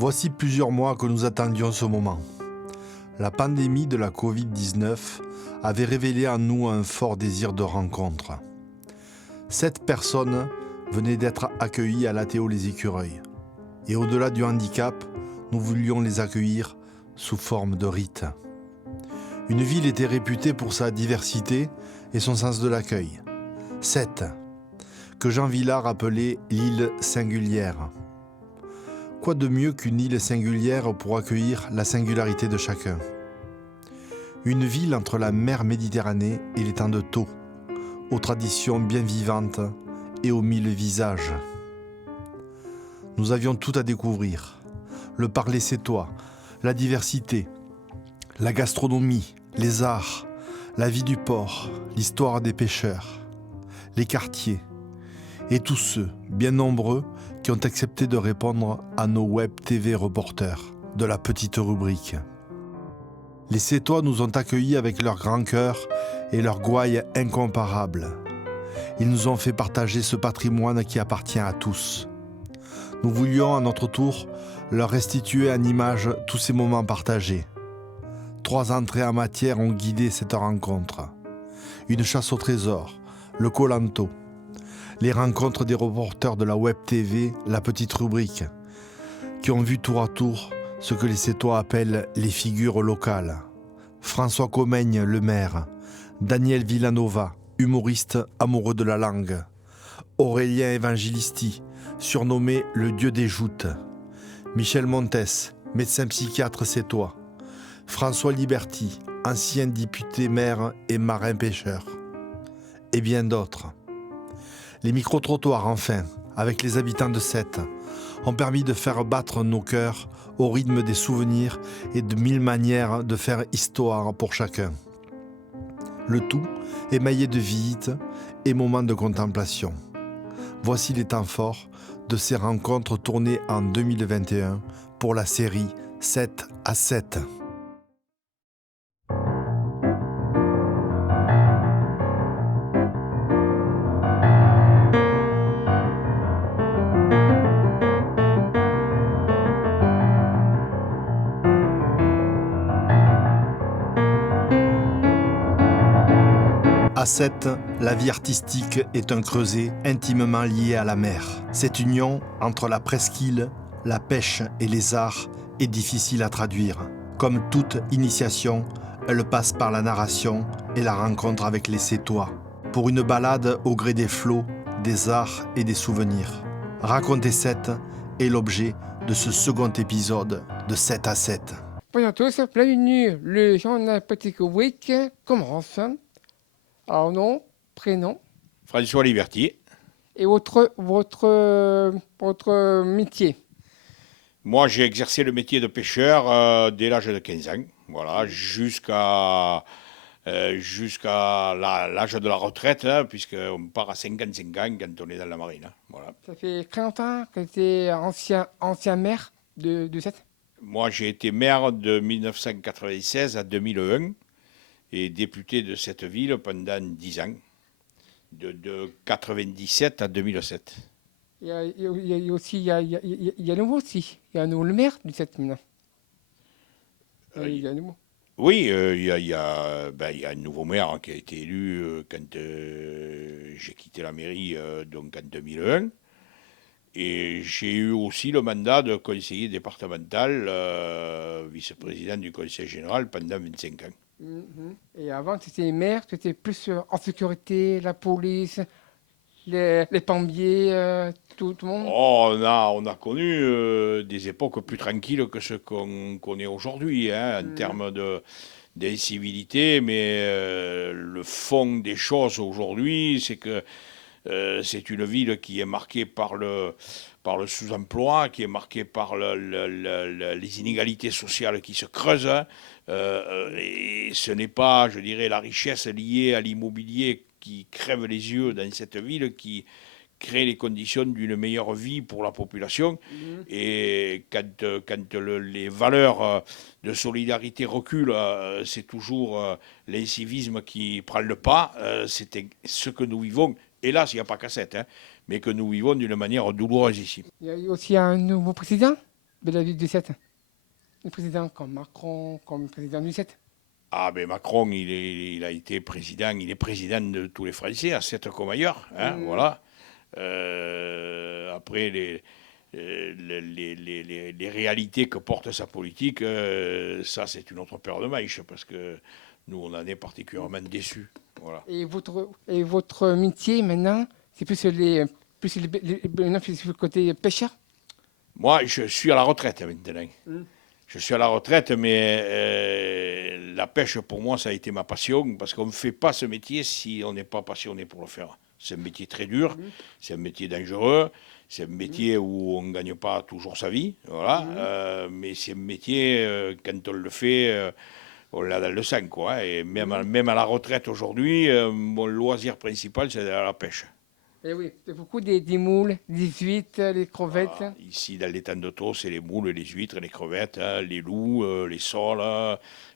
Voici plusieurs mois que nous attendions ce moment. La pandémie de la Covid-19 avait révélé en nous un fort désir de rencontre. 7 personnes venaient d'être accueillies à l'ATO Les Écureuils. Et au-delà du handicap, nous voulions les accueillir sous forme de rite. Une ville était réputée pour sa diversité et son sens de l'accueil. 7, que Jean Vilar appelait l'île singulière. Quoi de mieux qu'une île singulière pour accueillir la singularité de chacun? Une ville entre la mer Méditerranée et l'étang de Thau, aux traditions bien vivantes et aux 1000 visages. Nous avions tout à découvrir. Le parler sétois, la diversité, la gastronomie, les arts, la vie du port, l'histoire des pêcheurs, les quartiers, et tous ceux, bien nombreux, qui ont accepté de répondre à nos web TV reporters de la petite rubrique. Les Sétois nous ont accueillis avec leur grand cœur et leur gouaille incomparable. Ils nous ont fait partager ce patrimoine qui appartient à tous. Nous voulions à notre tour leur restituer en images tous ces moments partagés. 3 entrées en matière ont guidé cette rencontre. Une chasse au trésor, le Koh-Lanta, les rencontres des reporters de la web TV, la petite rubrique, qui ont vu tour à tour ce que les Sétois appellent les figures locales. François Comaigne, le maire, Daniel Villanova, humoriste amoureux de la langue, Aurélien Evangelisti, surnommé le dieu des joutes, Michel Montes, médecin psychiatre sétois, François Liberty, ancien député maire et marin pêcheur, et bien d'autres. Les micro-trottoirs, enfin, avec les habitants de Sète, ont permis de faire battre nos cœurs au rythme des souvenirs et de 1000 manières de faire histoire pour chacun. Le tout émaillé de visites et moments de contemplation. Voici les temps forts de ces rencontres tournées en 2021 pour la série 7 à 7. À Sète, la vie artistique est un creuset intimement lié à la mer. Cette union entre la presqu'île, la pêche et les arts est difficile à traduire. Comme toute initiation, elle passe par la narration et la rencontre avec les Sétois, pour une balade au gré des flots, des arts et des souvenirs. Raconter Sète est l'objet de ce second épisode de 7 à 7. Bonjour à tous, bienvenue. Le journal Petit Week commence. Alors nom, prénom François Liberty. et votre métier. Moi, j'ai exercé le métier de pêcheur dès l'âge de 15 ans, voilà, jusqu'à l'âge de la retraite, hein, puisqu'on part à 55 ans quand on est dans la marine. Hein, voilà. Ça fait très longtemps que tu es ancien maire de Sète. Moi, j'ai été maire de 1996 à 2001 et député de cette ville pendant 10 ans, de 1997 à 2007. Il y a aussi, il y a nouveau aussi. Il y a nouveau le maire de Sète maintenant. Il y a nouveau. Oui, il y a un nouveau maire qui a été élu quand j'ai quitté la mairie, donc en 2001. Et j'ai eu aussi le mandat de conseiller départemental, vice-président du conseil général pendant 25 ans. Et avant, tu étais maire, tu étais plus en sécurité, la police, les pompiers, tout le monde. Oh, on a connu des époques plus tranquilles que ce qu'on connaît aujourd'hui, hein, en termes d'incivilité, mais le fond des choses aujourd'hui, c'est que c'est une ville qui est marquée par le sous-emploi, qui est marquée par les inégalités sociales qui se creusent. Hein. Et ce n'est pas, je dirais, la richesse liée à l'immobilier qui crève les yeux dans cette ville, qui crée les conditions d'une meilleure vie pour la population. Et quand les valeurs de solidarité reculent, c'est toujours l'incivisme qui prend le pas. C'était ce que nous vivons. Hélas, il n'y a pas qu'à 7, hein, mais que nous vivons d'une manière douloureuse ici. Il y a eu aussi un nouveau président. de la ville de Sète? Les présidents comme Macron, comme président du Sète? Ah, ben Macron, il a été président, il est président de tous les Français, à Sète comme ailleurs, hein, voilà. Après, les réalités que porte sa politique, ça, c'est une autre paire de manches, parce que nous, on en est particulièrement déçus, voilà. Et votre métier maintenant, c'est maintenant, plus le côté pêcheur? Moi, je suis à la retraite maintenant. Je suis à la retraite, mais la pêche, pour moi, ça a été ma passion, parce qu'on ne fait pas ce métier si on n'est pas passionné pour le faire. C'est un métier très dur, c'est un métier dangereux, c'est un métier où on ne gagne pas toujours sa vie, voilà. Mais c'est un métier, quand on le fait, on l'a dans le sang, quoi. Et même à la retraite aujourd'hui, mon loisir principal, c'est la pêche. Eh oui, c'est beaucoup des moules, des huîtres, des crevettes. Ah, ici, dans l'étang de Thau, c'est les moules, les huîtres, les crevettes, hein, les loups, les sols,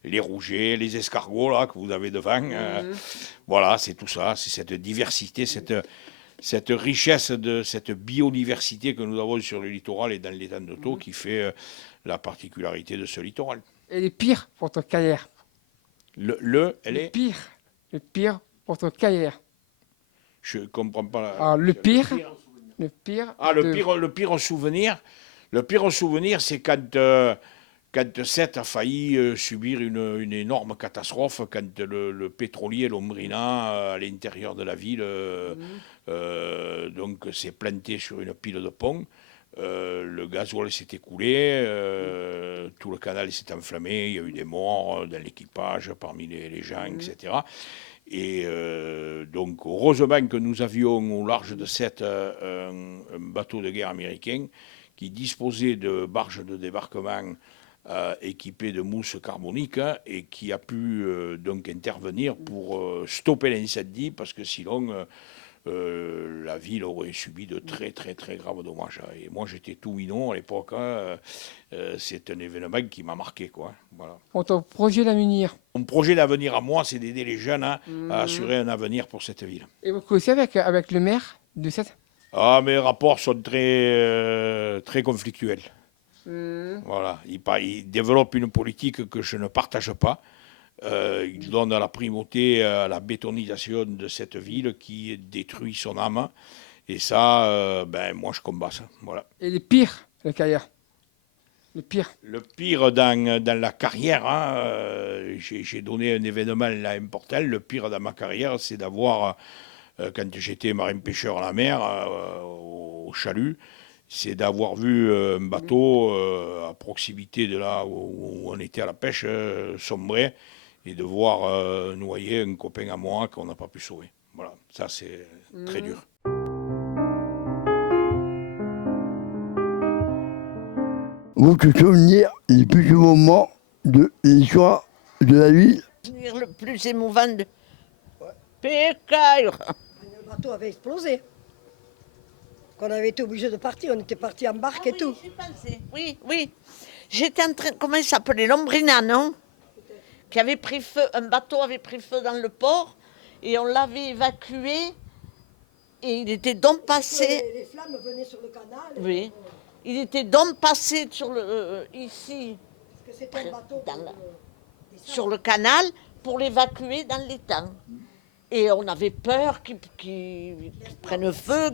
les rougets, les escargots là, que vous avez devant. Voilà, c'est tout ça. C'est cette diversité, cette richesse, cette biodiversité que nous avons sur le littoral et dans l'étang de Thau qui fait la particularité de ce littoral. Et le pire pour votre carrière? Le pire pour votre carrière? Je ne comprends pas. Le pire. Ah, le pire souvenir. Le pire souvenir, c'est quand Sète a failli subir une énorme catastrophe, quand le pétrolier Lombrina, à l'intérieur de la ville, donc s'est planté sur une pile de pont. Le gasoil s'est écoulé, tout le canal s'est enflammé, il y a eu des morts dans l'équipage, parmi les gens, etc. Et donc, heureusement que nous avions au large de Sète un bateau de guerre américain qui disposait de barges de débarquement équipées de mousse carbonique et qui a pu donc intervenir pour stopper l'incendie parce que sinon la ville aurait subi de très très très graves dommages. Et moi j'étais tout minon à l'époque. C'est un événement qui m'a marqué, quoi. Voilà. Votre projet d'avenir? Mon projet d'avenir à moi, c'est d'aider les jeunes à assurer un avenir pour cette ville. Et vous connaissez avec le maire de Sète? Ah, mes rapports sont très conflictuels. Voilà. Il développe une politique que je ne partage pas. Il donne la primauté à la bétonisation de cette ville qui détruit son âme. Et ça, moi, je combats ça. Voilà. Et le pire, la carrière? Le pire? Le pire dans la carrière, j'ai donné un événement là important. Le pire dans ma carrière, c'est d'avoir, quand j'étais marin-pêcheur à la mer, au chalut, c'est d'avoir vu un bateau à proximité de là où on était à la pêche sombrer et de voir noyer un copain à moi qu'on n'a pas pu sauver. Voilà, ça c'est très dur. Votre souvenir le plus émouvant de l'histoire de la ville? Le souvenir le plus émouvant de Pécaille. Le bateau avait explosé. Qu'on avait été obligé de partir, on était parti en barque et tout. J'y pensais. Oui. J'étais en train, comment il s'appelait, Lombrina, non? Qui avait pris feu, un bateau avait pris feu dans le port et on l'avait évacué et il était donc passé. Les flammes venaient sur le canal. Oui. Il était donc passé sur ici, Parce que c'était un bateau sur le canal pour l'évacuer dans l'étang. Et on avait peur qu'il prenne feu,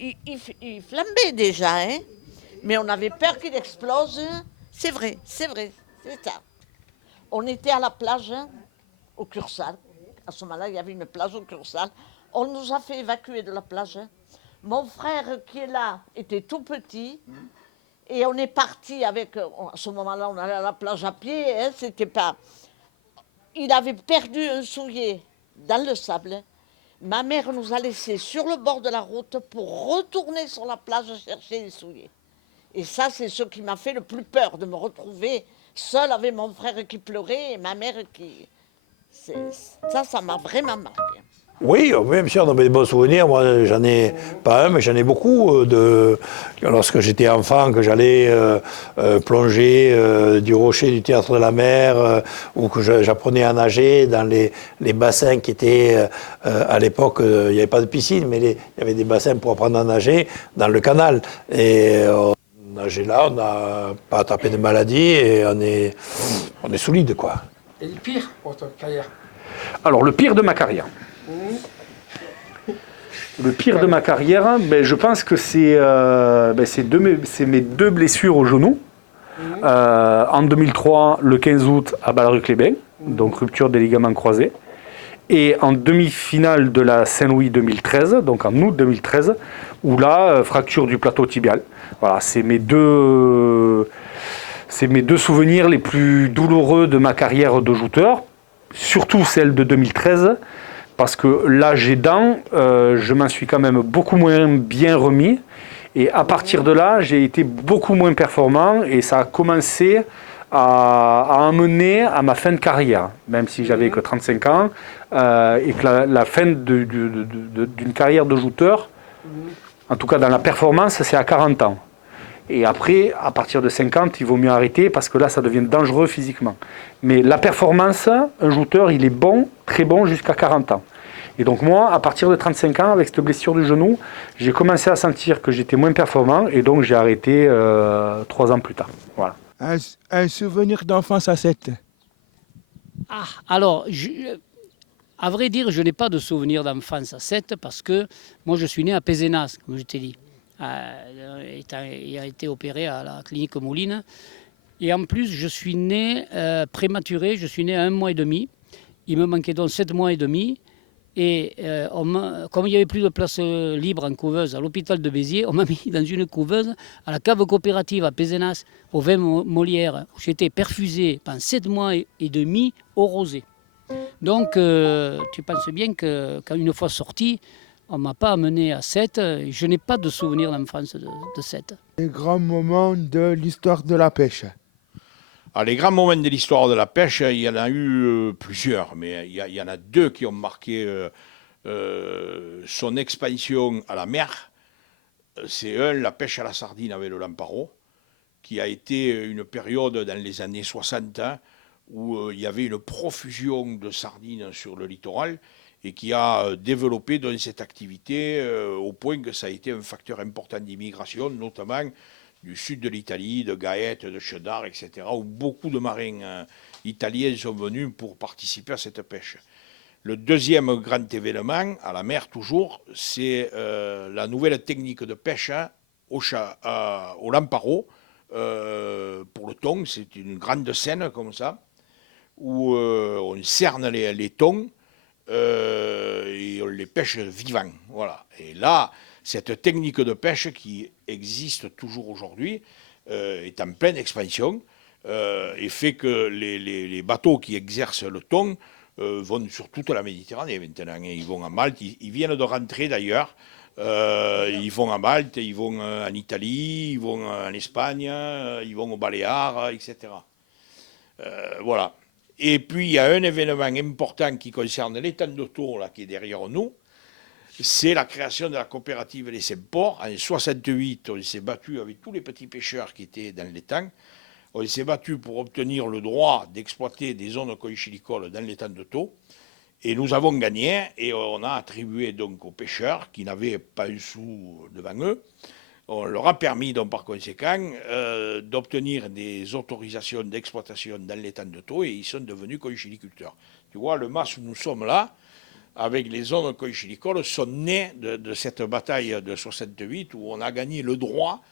il flambait déjà, hein. Mais on avait peur qu'il explose. C'est vrai, c'est ça. On était à la plage, au Cursal. À ce moment-là, il y avait une plage au Cursal. On nous a fait évacuer de la plage. Mon frère qui est là était tout petit. Et on est parti avec... À ce moment-là, on allait à la plage à pied. Hein, c'était pas... Il avait perdu un soulier dans le sable. Ma mère nous a laissés sur le bord de la route pour retourner sur la plage chercher les souliers. Et ça, c'est ce qui m'a fait le plus peur, de me retrouver seule avec mon frère qui pleurait et ma mère qui... Ça m'a vraiment marqué. Oui, bien sûr, on avait des bons souvenirs. Moi, j'en ai pas un, mais j'en ai beaucoup. Lorsque j'étais enfant, que j'allais plonger du rocher du théâtre de la mer, ou que j'apprenais à nager dans les bassins qui étaient, à l'époque, il n'y avait pas de piscine, mais il y avait des bassins pour apprendre à nager dans le canal. Et nagé là, on n'a pas attrapé de maladie et on est solide, quoi. Et le pire pour votre carrière? Alors, le pire de ma carrière. Le pire de ma carrière, je pense que c'est mes 2 blessures au genou. En 2003, le 15 août, à Ballaruc-les-Bains, donc rupture des ligaments croisés. Et en demi-finale de la Saint-Louis 2013, donc en août 2013, où là, fracture du plateau tibial. Voilà, c'est mes deux souvenirs les plus douloureux de ma carrière de jouteur, surtout celle de 2013, parce que l'âge aidant, je m'en suis quand même beaucoup moins bien remis. Et à partir de là, j'ai été beaucoup moins performant et ça a commencé à amener à ma fin de carrière, même si j'avais que 35 ans, et que la fin d'une carrière de joueur, en tout cas dans la performance, c'est à 40 ans. Et après, à partir de 50, il vaut mieux arrêter parce que là, ça devient dangereux physiquement. Mais la performance, un joueur, il est bon, très bon jusqu'à 40 ans. Et donc moi, à partir de 35 ans, avec cette blessure du genou, j'ai commencé à sentir que j'étais moins performant et donc j'ai arrêté 3 ans plus tard. Voilà. Un souvenir d'enfance à 7. Ah, alors, à vrai dire, je n'ai pas de souvenir d'enfance à 7 parce que moi, je suis né à Pézenas, comme je t'ai dit. Ayant été opéré à la clinique Moulines. Et en plus, je suis né prématuré, je suis né à 1 mois et demi. Il me manquait donc 7 mois et demi. Et comme il n'y avait plus de place libre en couveuse à l'hôpital de Béziers, on m'a mis dans une couveuse à la cave coopérative à Pézenas, au vin Molière, où j'étais perfusé pendant 7 mois et demi au rosé. Donc, tu penses bien que quand une fois sorti, on ne m'a pas amené à 7. Je n'ai pas de souvenir d'enfance de 7. Les grands moments de l'histoire de la pêche. Alors, les grands moments de l'histoire de la pêche, il y en a eu plusieurs, mais il y en a 2 qui ont marqué son expansion à la mer. C'est la pêche à la sardine avec le Lamparo, qui a été une période dans les années 60 où il y avait une profusion de sardines sur le littoral et qui a développé dans cette activité au point que ça a été un facteur important d'immigration, notamment du sud de l'Italie, de Gaète, de Cheddar, etc., où beaucoup de marins italiens sont venus pour participer à cette pêche. Le deuxième grand événement, à la mer toujours, c'est la nouvelle technique de pêche au Lamparo, pour le thon. C'est une grande scène comme ça, où on cerne les thons, et on les pêche vivants. Voilà. Et là, cette technique de pêche qui existe toujours aujourd'hui est en pleine expansion et fait que les bateaux qui exercent le thon vont sur toute la Méditerranée maintenant. Ils vont à Malte, ils viennent de rentrer d'ailleurs. Ils vont à Malte, ils vont en Italie, ils vont en Espagne, ils vont aux Baléares, etc. Voilà. Et puis, il y a un événement important qui concerne l'étang de Thau, là, qui est derrière nous. C'est la création de la coopérative Les Saint-Ports. En 1968, on s'est battu avec tous les petits pêcheurs qui étaient dans l'étang. On s'est battu pour obtenir le droit d'exploiter des zones conchilicoles dans l'étang de Thau. Et nous avons gagné et on a attribué donc aux pêcheurs qui n'avaient pas un sou devant eux. On leur a permis donc par conséquent d'obtenir des autorisations d'exploitation dans l'étang de Thau et ils sont devenus conchiliculteurs. Tu vois, le mas où nous sommes là, avec les zones conchilicoles, sont nés de cette bataille de 68 où on a gagné le droit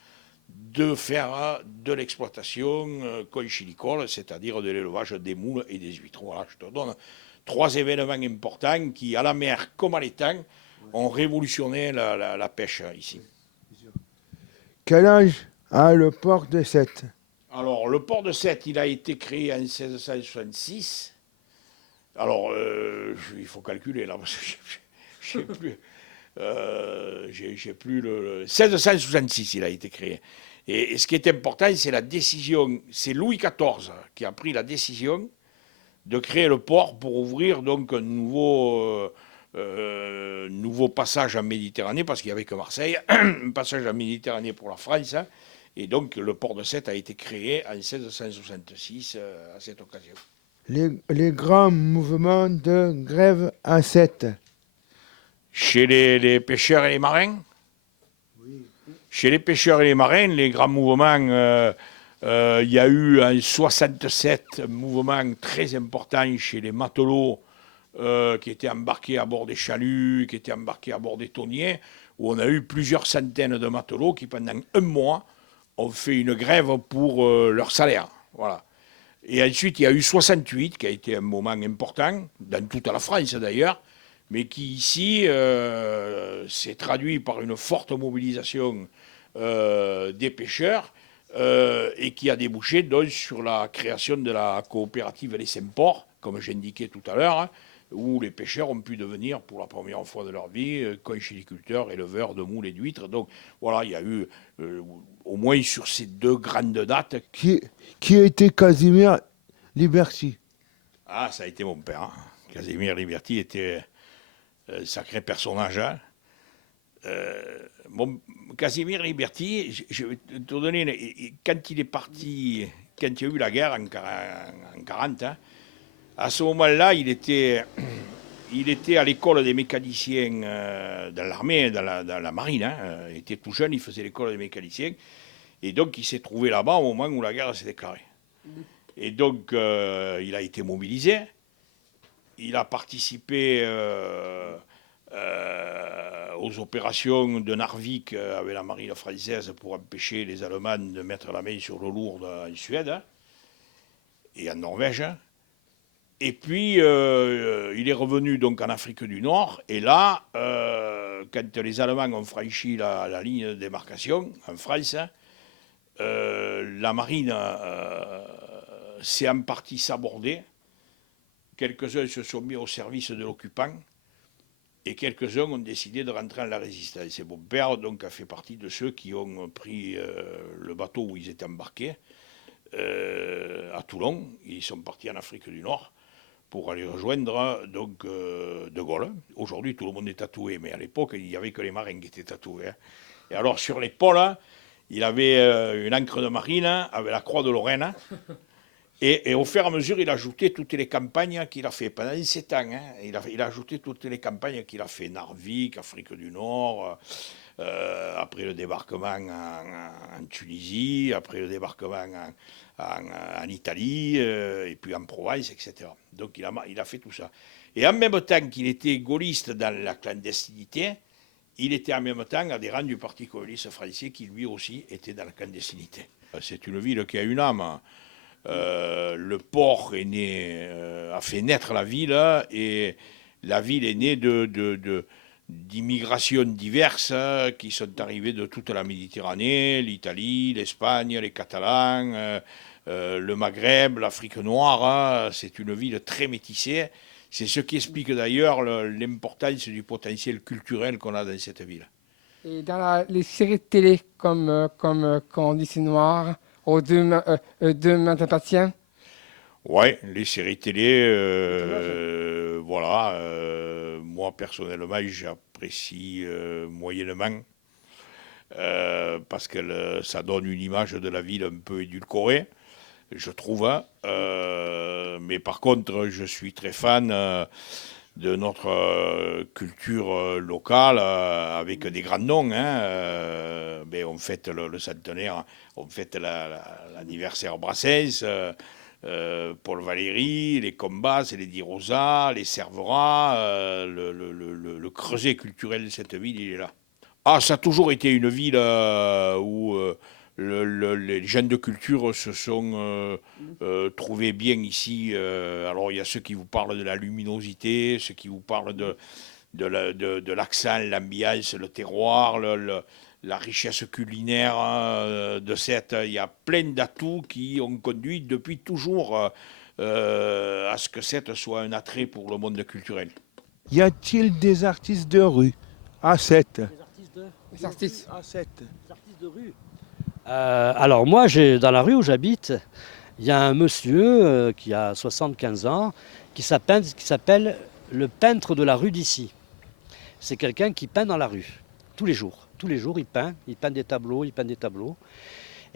de faire de l'exploitation conchilicole, c'est-à-dire de l'élevage des moules et des huîtres. Voilà, je te donne 3 événements importants qui, à la mer comme à l'étang, ont révolutionné la pêche ici. Quel âge a le port de Sète? Alors, le port de Sète, il a été créé en 1666. Alors, il faut calculer là, parce que je sais plus. 1666, il a été créé. Et ce qui est important, c'est la décision. C'est Louis XIV qui a pris la décision de créer le port pour ouvrir donc un nouveau passage en Méditerranée, parce qu'il n'y avait que Marseille, un passage en Méditerranée pour la France. Et donc, le port de Sète a été créé en 1666 à cette occasion. Les grands mouvements de grève à Sète. Chez les pêcheurs et les marins? Oui. Chez les pêcheurs et les marins, les grands mouvements, il y a eu en 67 un mouvement très important chez les matelots qui étaient embarqués à bord des chaluts, qui étaient embarqués à bord des tonniers, où on a eu plusieurs centaines de matelots qui, pendant un mois, ont fait une grève pour leur salaire. Voilà. Et ensuite, il y a eu 68, qui a été un moment important, dans toute la France d'ailleurs, mais qui ici s'est traduit par une forte mobilisation des pêcheurs et qui a débouché donc sur la création de la coopérative Les Saint-Ports, comme j'indiquais tout à l'heure, hein, où les pêcheurs ont pu devenir pour la première fois de leur vie conchyliculteurs, éleveurs de moules et d'huîtres. Donc voilà, il y a eu au moins sur ces deux grandes dates. Qui était Casimir Liberty? Ah, ça a été mon père. Hein. Casimir Liberty était un sacré personnage. Hein. Casimir Liberty, je vais te donner, quand il est parti, quand il y a eu la guerre en 40, hein, à ce moment-là, il était à l'école des mécaniciens dans l'armée, dans la marine. Hein. Il était tout jeune, il faisait l'école des mécaniciens. Et donc, il s'est trouvé là-bas au moment où la guerre s'est déclarée. Et donc, il a été mobilisé. Il a participé aux opérations de Narvik avec la marine française pour empêcher les Allemands de mettre la main sur l'eau lourde en Suède hein, et en Norvège. Et puis, il est revenu donc en Afrique du Nord. Et là, quand les Allemands ont franchi la ligne de démarcation en France, la marine s'est en partie sabordée. Quelques-uns se sont mis au service de l'occupant et quelques-uns ont décidé de rentrer en la résistance. Et mon père donc, a fait partie de ceux qui ont pris le bateau où ils étaient embarqués à Toulon. Ils sont partis en Afrique du Nord pour aller rejoindre donc, De Gaulle. Aujourd'hui, tout le monde est tatoué, mais à l'époque, il n'y avait que les marins qui étaient tatoués. Hein. Et alors, sur l'épaule, hein, il avait une ancre de marine avec la croix de Lorraine. Hein. Et au fur et à mesure, il a ajouté toutes les campagnes qu'il a fait. Pendant 7 ans, hein, il a ajouté toutes les campagnes qu'il a fait. Narvik, Afrique du Nord, après le débarquement en Tunisie, après le débarquement en Italie, et puis en Provence, etc. Donc il a fait tout ça. Et en même temps qu'il était gaulliste dans la clandestinité, il était en même temps adhérent du Parti communiste français, qui lui aussi était dans la clandestinité. C'est une ville qui a une âme. Le port est né, a fait naître la ville et la ville est née d'immigrations diverses qui sont arrivées de toute la Méditerranée, l'Italie, l'Espagne, les Catalans, le Maghreb, l'Afrique noire. C'est une ville très métissée. C'est ce qui explique d'ailleurs l'importance du potentiel culturel qu'on a dans cette ville. Et dans les séries de télé, comme Quand on dit c'est noir, Demain t'appartient. Oui, les séries télé, voilà. Moi, personnellement, j'apprécie moyennement parce que ça donne une image de la ville un peu édulcorée, je trouve. Hein. Mais par contre, je suis très fan de notre culture locale avec des grands noms. Hein. On fête le centenaire, on fête l'anniversaire Brassens, Paul Valéry, les Combats, les Di Rosa, les Cervera, le creuset culturel de cette ville, il est là. Ah, ça a toujours été une ville où les gens de culture se sont trouvés bien ici. Alors, il y a ceux qui vous parlent de la luminosité, ceux qui vous parlent de l'accent, l'ambiance, le terroir, la richesse culinaire de cette. Il y a plein d'atouts qui ont conduit depuis toujours à ce que cette soit un attrait pour le monde culturel. Y a-t-il des artistes de rue à Sète? Les artistes à Sète. Des artistes de rue. Alors moi, dans la rue où j'habite, il y a un monsieur qui a 75 ans qui s'appelle le peintre de la rue d'ici. C'est quelqu'un qui peint dans la rue, tous les jours. Tous les jours, il peint des tableaux, Et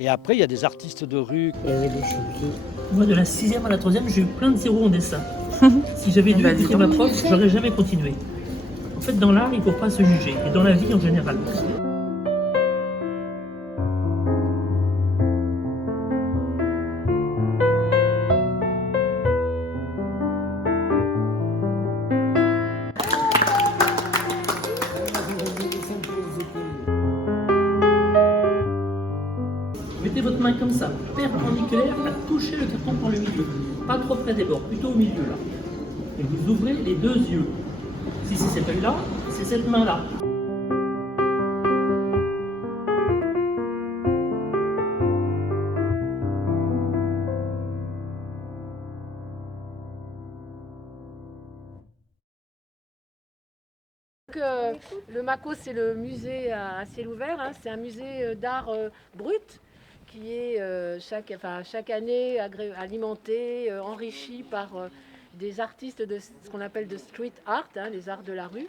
après, il y a des artistes de rue. Moi, de la 6e à la 3e, j'ai eu plein de zéros en dessin. Si j'avais dû écouter ma prof, j'aurais jamais continué. En fait, dans l'art, il ne faut pas se juger, et dans la vie en général. votre main comme ça, perpendiculaire, à toucher le carton par le milieu. Pas trop près des bords, plutôt au milieu là. Et vous ouvrez les deux yeux. Si c'est cette œil-là, c'est cette main-là. Le MACO, c'est le musée à ciel ouvert, hein. C'est un musée d'art brut qui est chaque année alimenté, enrichi par des artistes de ce qu'on appelle de street art, hein, les arts de la rue.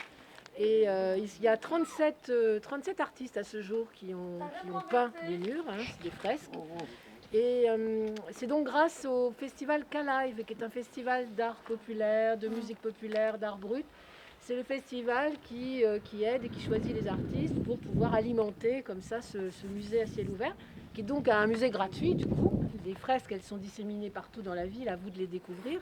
Et il y a 37 artistes à ce jour qui ont peint les murs, hein, des fresques. Et c'est donc grâce au festival K-Live, qui est un festival d'art populaire, de musique populaire, d'art brut. C'est le festival qui aide et qui choisit les artistes pour pouvoir alimenter comme ça ce musée à ciel ouvert, qui est donc un musée gratuit du coup. Les fresques, elles sont disséminées partout dans la ville, à vous de les découvrir.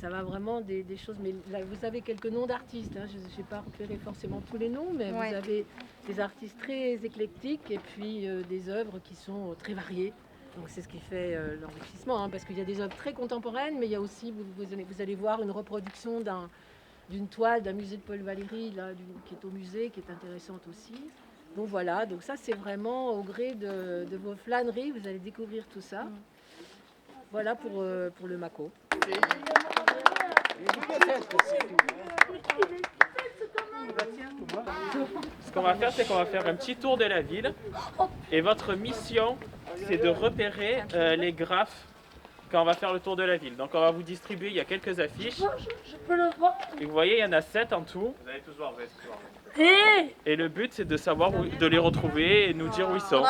Ça va vraiment des choses, mais là, vous avez quelques noms d'artistes, hein. Je n'ai pas repéré forcément tous les noms, mais vous avez des artistes très éclectiques et puis des œuvres qui sont très variées. Donc c'est ce qui fait l'enrichissement, hein, parce qu'il y a des œuvres très contemporaines, mais il y a aussi, vous allez voir une reproduction d'une toile d'un musée de Paul Valéry, là, qui est au musée, qui est intéressante aussi. Donc voilà, donc ça c'est vraiment au gré de vos flâneries, vous allez découvrir tout ça. Voilà pour le MACO. Ce qu'on va faire, c'est qu'on va faire un petit tour de la ville. Et votre mission, c'est de repérer les graphes quand on va faire le tour de la ville. Donc on va vous distribuer, il y a quelques affiches. Je peux le voir. Et vous voyez, il y en a 7 en tout. Vous allez tous voir, Et le but, c'est de savoir de les retrouver et nous dire où ils sont.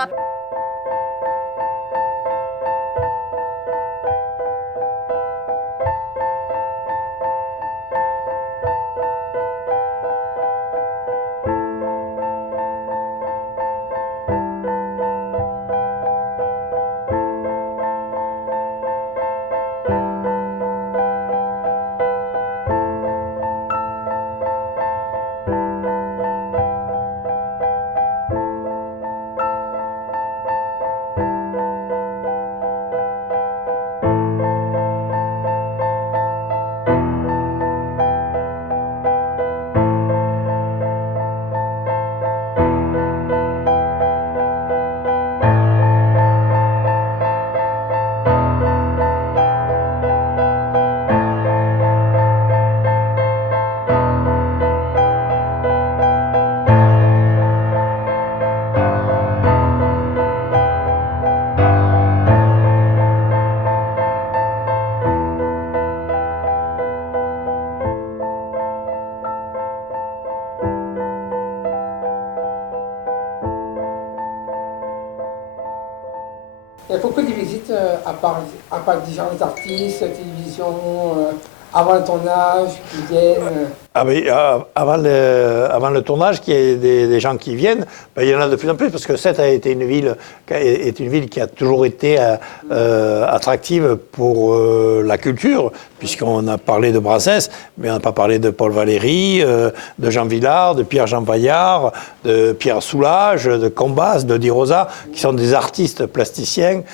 Il y a beaucoup de visites, à part différents artistes, télévision, avant le tournage, qui viennent. Ah oui, avant le tournage, qu'il y ait des gens qui viennent, ben, il y en a de plus en plus, parce que Sète est une ville qui a toujours été attractive pour la culture, puisqu'on a parlé de Brassens, mais on n'a pas parlé de Paul Valéry, de Jean Vilar, de Pierre-Jean Vaillard, de Pierre Soulages, de Combas, de Di Rosa, qui sont des artistes plasticiens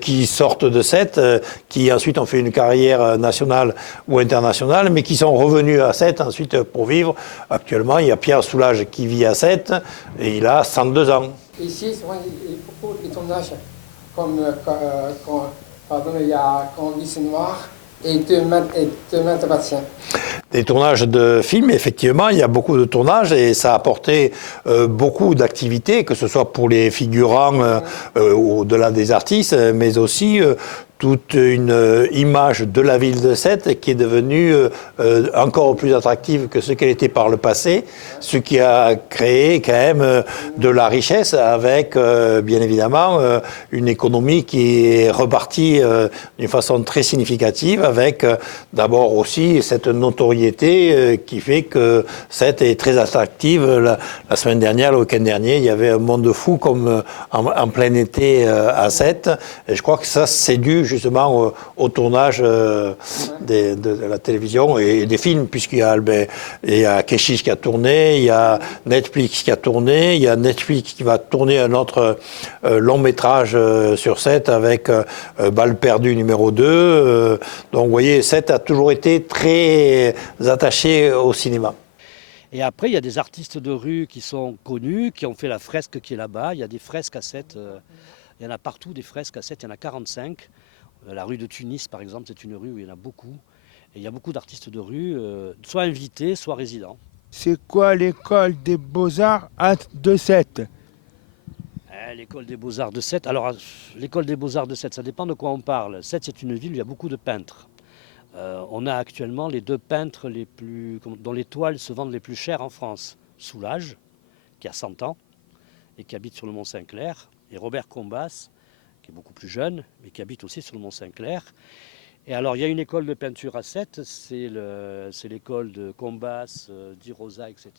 qui sortent de Sète, qui ensuite ont fait une carrière nationale ou internationale, mais qui sont revenus à Sète ensuite pour vivre. Actuellement, il y a Pierre Soulages qui vit à Sète et il a 102 ans. Ici, souvent, il y a beaucoup de tournages, comme quand il y a Quand Lys Noir et Demain t'appartient. Des tournages de films, effectivement, il y a beaucoup de tournages et ça a apporté beaucoup d'activités, que ce soit pour les figurants au-delà des artistes, mais aussi toute une image de la ville de Sète qui est devenue encore plus attractive que ce qu'elle était par le passé, ce qui a créé quand même de la richesse avec, bien évidemment, une économie qui est repartie d'une façon très significative avec d'abord aussi cette notoriété qui fait que Sète est très attractive. La semaine dernière, le week-end dernier, il y avait un monde fou comme en plein été à Sète et je crois que ça c'est dû justement au tournage de la télévision et des films, puisqu'il y a, il y a Keshish qui a tourné, il y a Netflix qui a tourné, il y a Netflix qui va tourner un autre long métrage sur 7 avec Balle perdue numéro 2. Donc vous voyez, 7 a toujours été très attaché au cinéma. Et après, il y a des artistes de rue qui sont connus, qui ont fait la fresque qui est là-bas. Il y a des fresques à 7. Il y en a partout des fresques à 7. Il y en a 45. La rue de Tunis, par exemple, c'est une rue où il y en a beaucoup. Et il y a beaucoup d'artistes de rue, soit invités, soit résidents. C'est quoi l'école des beaux-arts de 7? L'école des beaux-arts de 7. Alors, l'école des beaux-arts de 7, ça dépend de quoi on parle. 7, c'est une ville où il y a beaucoup de peintres. On a actuellement les 2 peintres dont les toiles se vendent les plus chères en France. Soulages, qui a 100 ans et qui habite sur le Mont-Saint-Clair, et Robert Combas, qui est beaucoup plus jeune, mais qui habite aussi sur le Mont-Saint-Clair. Et alors, il y a une école de peinture à 7, c'est l'école de Combas, Di Rosa, etc.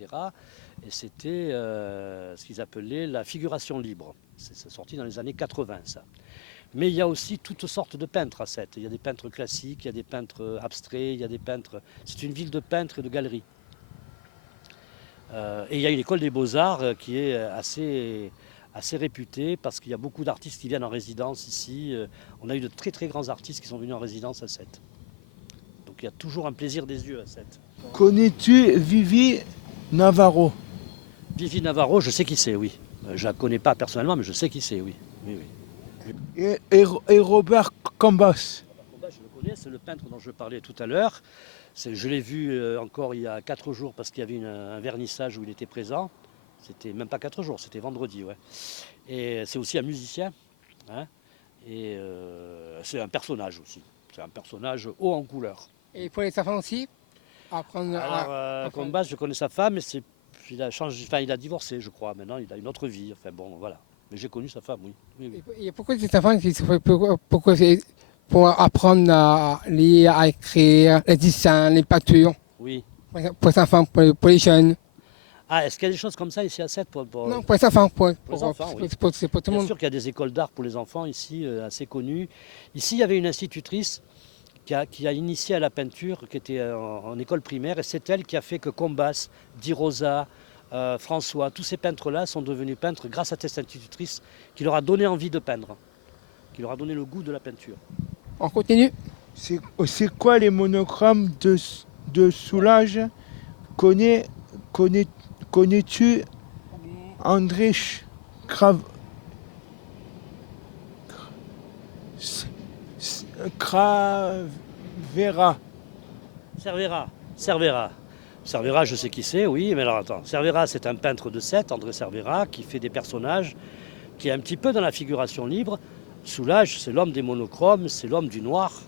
Et c'était ce qu'ils appelaient la figuration libre. C'est sorti dans les années 80, ça. Mais il y a aussi toutes sortes de peintres à 7. Il y a des peintres classiques, il y a des peintres abstraits, il y a des peintres... C'est une ville de peintres et de galeries. Et il y a une école des beaux-arts qui est assez réputée parce qu'il y a beaucoup d'artistes qui viennent en résidence ici. On a eu de très très grands artistes qui sont venus en résidence à 7. Donc il y a toujours un plaisir des yeux à 7. Connais-tu Vivi Navarro? Vivi Navarro, je sais qui c'est, oui. Je ne la connais pas personnellement, mais je sais qui c'est, oui. Oui, oui. Et Robert Combas? Je le connais, c'est le peintre dont je parlais tout à l'heure. Je l'ai vu encore il y a 4 jours parce qu'il y avait un vernissage où il était présent. C'était même pas 4 jours, c'était vendredi, ouais. Et c'est aussi un musicien. Hein, et c'est un personnage aussi. C'est un personnage haut en couleur. Et pour les enfants aussi apprendre Alors, Combas, je connais sa femme, mais il a divorcé, je crois. Maintenant, il a une autre vie. Enfin bon, voilà. Mais j'ai connu sa femme, oui. Oui. Et pourquoi les enfants pourquoi c'est pour apprendre à lire, à écrire, les dessins, les peintures? Oui. Pour les enfants, pour les jeunes. Ah, est-ce qu'il y a des choses comme ça ici à 7 Non, pour les enfants. Pour les enfants, oui. C'est pour tout le monde. Bien sûr qu'il y a des écoles d'art pour les enfants ici, assez connues. Ici, il y avait une institutrice qui a initié à la peinture, qui était en école primaire, et c'est elle qui a fait que Combas, Di Rosa, François, tous ces peintres-là sont devenus peintres grâce à cette institutrice qui leur a donné envie de peindre, qui leur a donné le goût de la peinture. On continue. C'est quoi les monochromes de Soulages? Connais-tu André Cravera? Cervera, je sais qui c'est, oui, mais alors attends. Cervera, c'est un peintre de 7, André Cervera, qui fait des personnages, qui est un petit peu dans la figuration libre. Soulages, c'est l'homme des monochromes, c'est l'homme du noir,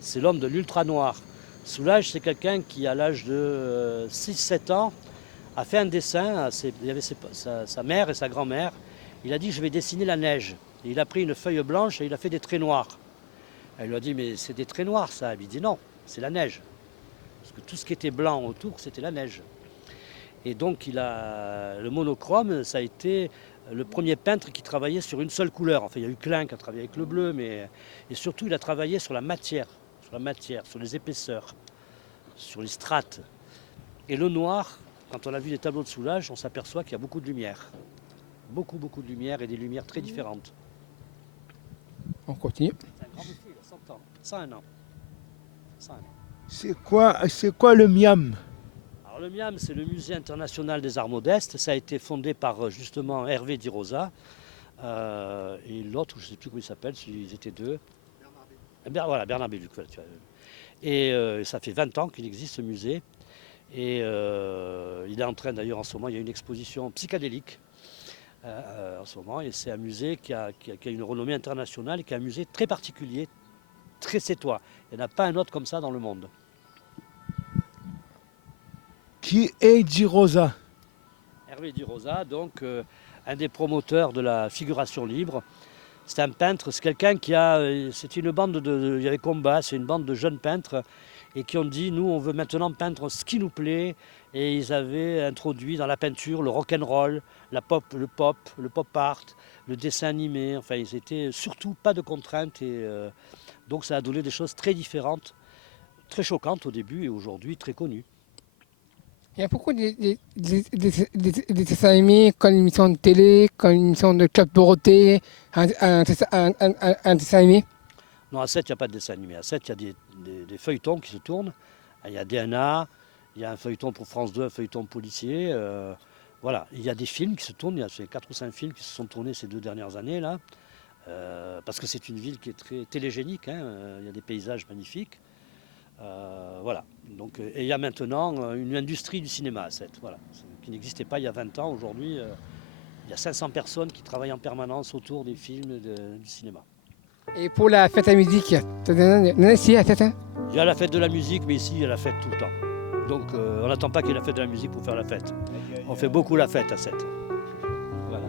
c'est l'homme de l'ultra-noir. Soulages, c'est quelqu'un qui, à l'âge de 6-7 ans, a fait un dessin. Il y avait sa mère et sa grand-mère. Il a dit, je vais dessiner la neige. Et il a pris une feuille blanche et il a fait des traits noirs. Elle lui a dit, mais c'est des traits noirs, ça. Il dit, non, c'est la neige. Parce que tout ce qui était blanc autour, c'était la neige. Et donc, le monochrome, ça a été le premier peintre qui travaillait sur une seule couleur. Enfin, il y a eu Klein qui a travaillé avec le bleu, et surtout, il a travaillé sur la matière, sur les épaisseurs, sur les strates. Et le noir, quand on a vu les tableaux de Soulages, on s'aperçoit qu'il y a beaucoup de lumière. Beaucoup, beaucoup de lumière, et des lumières très différentes. On continue. C'est un grand monsieur, il a 100 ans, 101 ans. 101 ans. C'est quoi le MIAM? Alors le MIAM, c'est le Musée international des arts modestes. Ça a été fondé par justement Hervé Di Rosa. Et l'autre, je ne sais plus comment il s'appelle, ils étaient 2. Voilà, Bernard Belluc. Voilà, et ça fait 20 ans qu'il existe ce musée. Et il est en train, d'ailleurs, en ce moment, il y a une exposition psychédélique en ce moment. Et c'est un musée qui a une renommée internationale et qui est un musée très particulier, très sétois. Il n'y en a pas un autre comme ça dans le monde. Qui est Di Rosa? Hervé Di Rosa, donc un des promoteurs de la figuration libre. C'est un peintre, c'est quelqu'un qui a... C'est une bande il y avait Combas, c'est une bande de jeunes peintres et qui ont dit nous on veut maintenant peindre ce qui nous plaît, et ils avaient introduit dans la peinture le rock'n'roll, le pop art, le dessin animé, enfin ils étaient surtout pas de contraintes, et donc ça a donné des choses très différentes, très choquantes au début et aujourd'hui très connues. Il y a beaucoup de dessins animés, comme une émission de télé, comme une émission de Club Dorothée, un dessin animé. Non, à 7, il n'y a pas de dessin animé. À 7, il y a des feuilletons qui se tournent. Il y a DNA, il y a un feuilleton pour France 2, un feuilleton policier. Voilà, il y a des films qui se tournent. Il y a 4 ou 5 films qui se sont tournés ces 2 dernières années, là. Parce que c'est une ville qui est très télégénique. Il y a des paysages magnifiques. Voilà. Donc, et il y a maintenant une industrie du cinéma à 7, voilà, qui n'existait pas il y a 20 ans. Aujourd'hui, il y a 500 personnes qui travaillent en permanence autour des films du cinéma. Et pour la fête à la musique, tu as ici à 7 ans? Il y a la fête de la musique, mais ici, il y a la fête tout le temps. Donc, on n'attend pas qu'il y ait la fête de la musique pour faire la fête. On fait beaucoup la fête à 7. Voilà.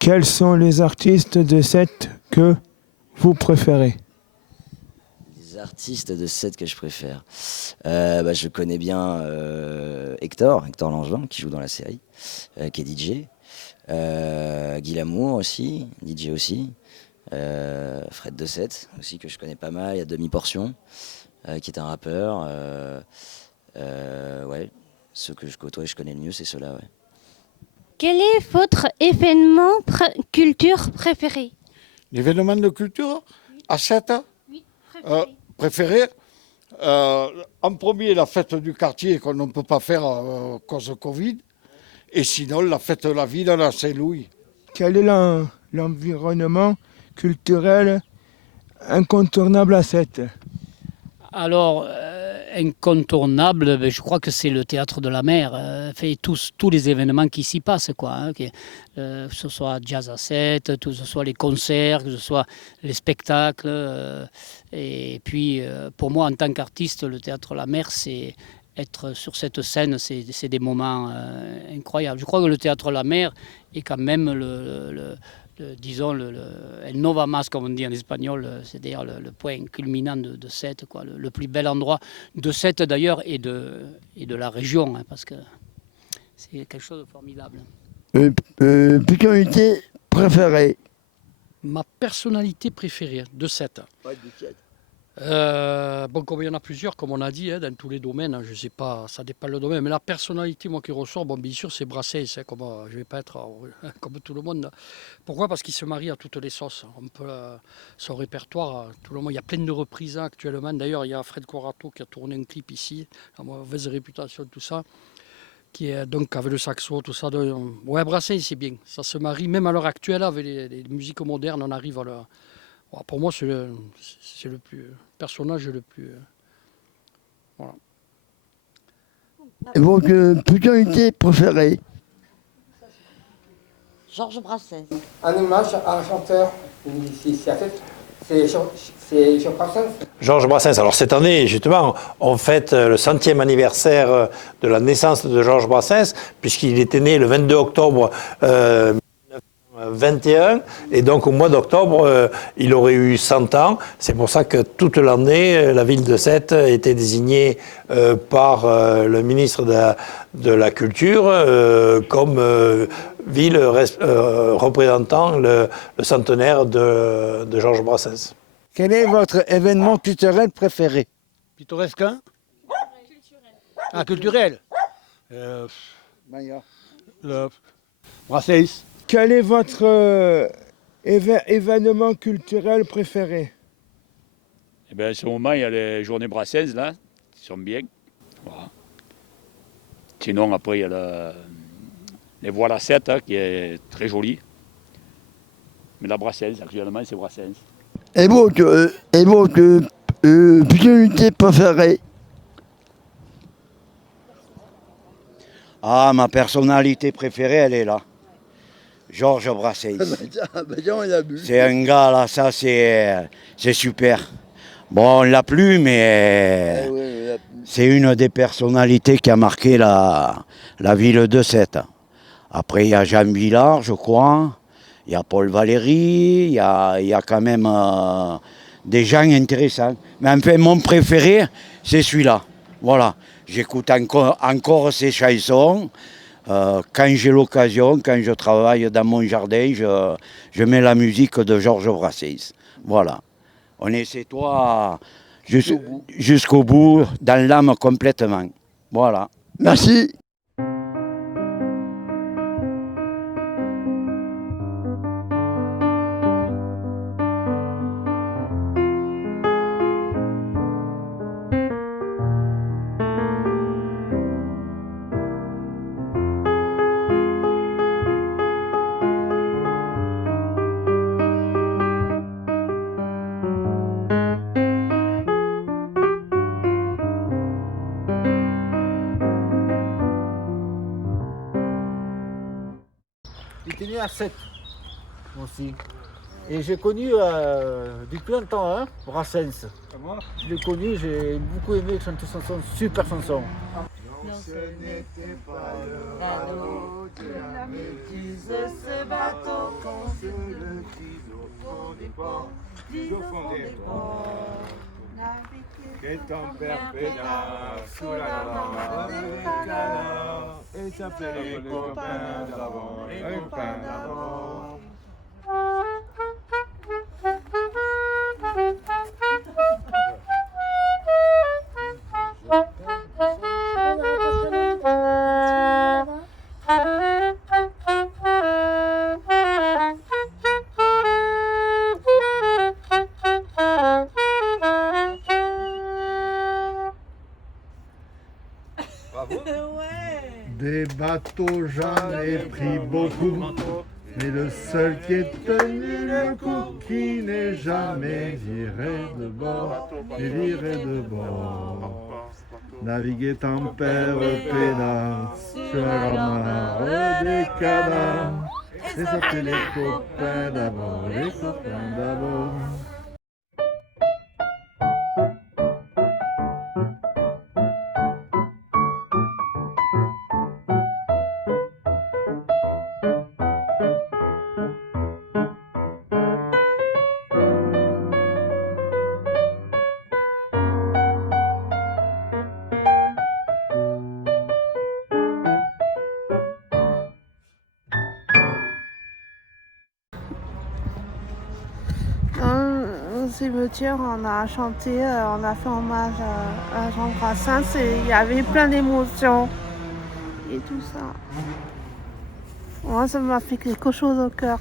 Quels sont les artistes de 7 que vous préférez? Les artistes de 7 que je préfère. Je connais bien Hector Langevin, qui joue dans la série, qui est DJ. Guy Lamour aussi, DJ aussi. Fred de 7 aussi, que je connais pas mal. Il y a Demi-Portion, qui est un rappeur. Ouais, ceux que je côtoie et je connais le mieux, c'est ceux-là, ouais. Quel est votre événement culture préféré? L'événement de culture à 7 ans? Oui, préféré. En premier, la fête du quartier qu'on ne peut pas faire à cause de Covid. Et sinon, la fête de la ville à la Saint-Louis. Quel est l'environnement culturel incontournable à 7? Alors, incontournable, je crois que c'est le théâtre de la mer. Tous les événements qui s'y passent, quoi. Que ce soit Jazz à 7, que ce soit les concerts, que ce soit les spectacles. Et puis, pour moi, en tant qu'artiste, le théâtre de la mer, c'est être sur cette scène, c'est des moments incroyables. Je crois que le théâtre de la mer est quand même disons, el nova más, comme on dit en espagnol, c'est-à-dire le point culminant de 7, quoi, le plus bel endroit de 7 d'ailleurs et de la région, parce que c'est quelque chose de formidable. Personnalité préférée? Ma personnalité préférée de 7. Ouais, de 7. Comme il y en a plusieurs, comme on a dit, dans tous les domaines, je ne sais pas, ça dépend le domaine, mais la personnalité, moi, qui ressort, bien sûr, c'est Brassens, je ne vais pas être comme tout le monde. Pourquoi? Parce qu'il se marie à toutes les sauces. Son répertoire, tout le monde, il y a plein de reprises actuellement. D'ailleurs, il y a Fred Corato qui a tourné un clip ici, la mauvaise réputation, tout ça, qui est donc avec le saxo, tout ça. Ouais, Brassens, c'est bien, ça se marie, même à l'heure actuelle, avec les musiques modernes, on arrive à le... Pour moi, c'est le personnage le plus... voilà. Et votre personnalité préférée? Georges Brassens. Un hommage à un chanteur ici à 7, c'est Georges Brassens. Georges Brassens. Alors cette année, justement, on fête le 100e anniversaire de la naissance de Georges Brassens, puisqu'il était né le 22 octobre 21, et donc au mois d'octobre, il aurait eu 100 ans. C'est pour ça que toute l'année, la ville de Sète était désignée par le ministre de la Culture comme ville représentant le centenaire de Georges Brassens. Quel est votre événement culturel préféré? Pittoresque, hein? Ah, culturel. Le Brassens. Quel est votre événement culturel préféré? Eh bien, à ce moment, il y a les journées Brassens, là, qui sont bien. Voilà. Sinon, après, il y a les voiles à 7, hein, qui est très jolie. Mais la Brassens, actuellement, c'est Brassens. Et votre personnalité préférée? Ah, ma personnalité préférée, elle est là. Georges Brassens. C'est un gars, là, ça, c'est super. Bon, on l'a plus, mais c'est une des personnalités qui a marqué la ville de Sète. Après, il y a Jean Villard, je crois. Il y a Paul Valéry. Il y a quand même des gens intéressants. Mais enfin, mon préféré, c'est celui-là. Voilà. J'écoute encore ses chansons. Quand j'ai l'occasion, quand je travaille dans mon jardin, je mets la musique de Georges Brassens. Voilà. On essaie toi jusqu'au bout, dans l'âme complètement. Voilà. Merci. J'étais né à 7 aussi. Et j'ai connu depuis longtemps, hein, Brassens. Je l'ai connu, j'ai beaucoup aimé chanter son son, super chanson. Non, ce n'était pas le radeau de la méduse, ce bateau qu'on se le dit au fond des ports, au fond des ports. Que ton père pédale sous la lame des canards, et s'appelait les copains d'avant, les copains d'avant. Des bateaux j'en ai pris beaucoup, mais le seul qui est tenu le coup, qui n'est jamais viré de bord, et viré de bord. Naviguer tempère pédale sur la mare des canards, et ça fait les copains d'abord, les copains d'abord. Cimetière, on a chanté, on a fait hommage à Jean Brassens et il y avait plein d'émotions et tout ça. Moi, ça m'a fait quelque chose au cœur.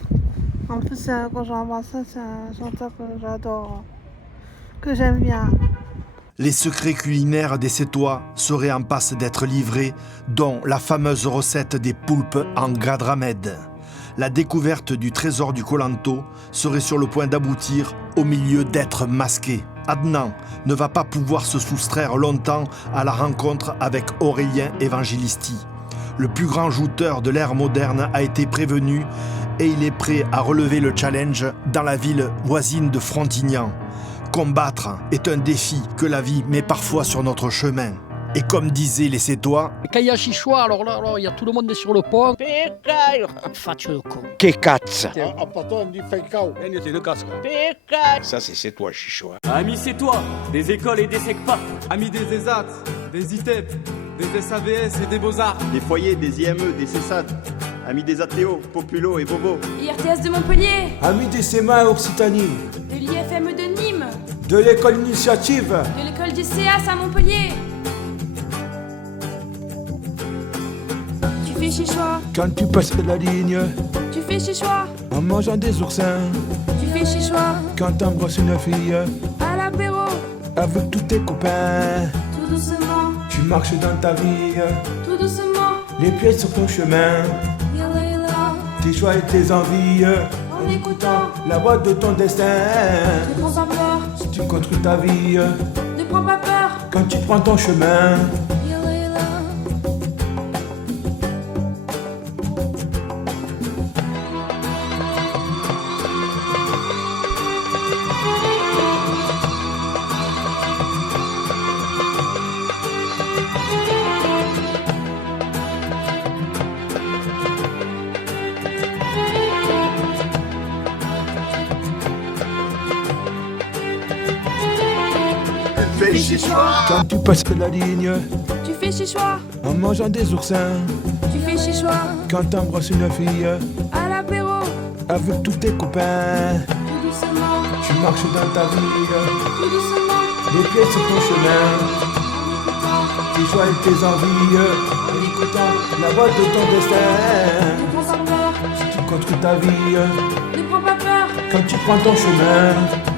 En plus, Jean Brassens, c'est un chanteur que j'adore, que j'aime bien. Les secrets culinaires des Sétois seraient en passe d'être livrés, dont la fameuse recette des poulpes en gadramède. La découverte du trésor du Colanto serait sur le point d'aboutir au milieu d'êtres masqués. Adnan ne va pas pouvoir se soustraire longtemps à la rencontre avec Aurélien Évangélisti. Le plus grand jouteur de l'ère moderne a été prévenu et il est prêt à relever le challenge dans la ville voisine de Frontignan. Combattre est un défi que la vie met parfois sur notre chemin. Et comme disaient les Sétois, Quand il y a chichois, alors là, il y a tout le monde est sur le pont. Peccaio. Faccio le con. Que cazzo. En pato, on dit feicao. Peccaio. Ça, c'est toi, chichois. Amis, c'est toi, des écoles et des SECPA. Amis des ESAT, des ITEP, des SAVS et des Beaux-Arts. Des foyers, des IME, des CESAD. Amis des Athéo, Populo et Bobo. IRTS de Montpellier. Amis des CEMA Occitanie. De l'IFME de Nîmes. De l'école Initiative. De l'école du CAS à Montpellier. Tu fais chichois. Quand tu passes la ligne. Tu fais chichois. En mangeant des oursins. Tu fais chichois. Quand t'embrasses une fille. À l'apéro. Avec tous tes copains. Tout doucement. Tu marches dans ta vie. Tout doucement. Les pieds sur ton chemin. Tes choix et tes envies. En écoutant la voix de ton destin. Ne prends pas peur. Si tu construis ta vie. Ne prends pas peur. Quand tu prends ton chemin. Quand tu passes la ligne. Tu fais chichois. En mangeant des oursins. Tu fais chichois. Quand t'embrasses une fille. À l'apéro. Avec tous tes copains. Tout doucement. Tu marches dans ta vie. Tout doucement. Les pieds sur ton chemin. Tes choix et tes envies. En écoutant la voix de ton destin. Ne prends pas peur. Si tu construis ta vie. Ne prends pas peur. Quand tu prends ton chemin.